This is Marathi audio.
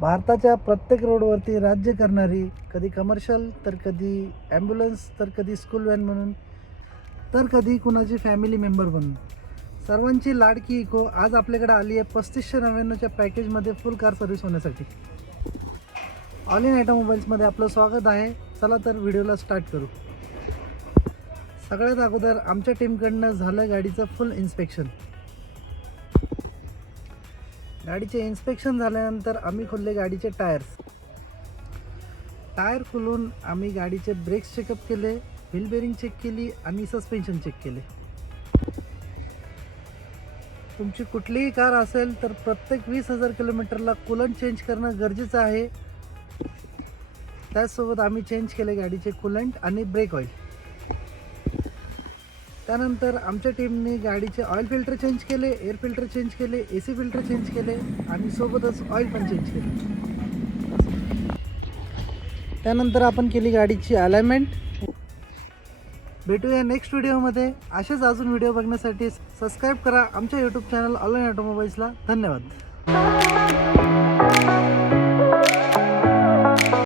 भारताच्या प्रत्येक रोडवरती राज्य करणारी, कधी कमर्शियल तर कधी ॲम्ब्युलन्स तर कधी स्कूल व्हॅन म्हणून तर कधी कुणाची फॅमिली मेंबर म्हणून सर्वांची लाडकी इको आज आपल्याकडे आली आहे 3599च्या पॅकेजमध्ये फुल कार सर्व्हिस होण्यासाठी. ऑल इन ऑटोमोबाईल्समध्ये आपलं स्वागत आहे. चला तर व्हिडिओला स्टार्ट करू. सगळ्यात अगोदर आमच्या टीमकडनं झालं गाडीचं फुल इन्स्पेक्शन. गाडीचे इन्स्पेक्शन झाल्यानंतर आम्ही खोलले गाडीचे टायर खोलून आम्ही गाडीचे ब्रेक्स चेकअप केले, व्हील बेरिंग चेक केली आणि सस्पेन्शन चेक केले. तुमची कुठलीही कार असेल तर प्रत्येक 20,000 किलोमीटरला कूलंट चेंज करणं गरजेचं आहे. त्याचसोबत आम्ही चेंज केले गाडीचे कूलंट आणि ब्रेक ऑइल. त्यानंतर आमच्या टीमने गाडीचे ऑइल फिल्टर चेंज केले, एअर फिल्टर चेंज केले, AC फिल्टर चेंज केले आणि सोबतच ऑइल पण चेंज केले. त्यानंतर आपण केली गाडीची अलाइनमेंट. भेटूया नेक्स्ट व्हिडिओमध्ये. असेच अजून व्हिडिओ बघण्यासाठी सबस्क्राईब करा आमच्या यूट्यूब चॅनल ऑल इन ऑटोमोबाईल्सला. धन्यवाद.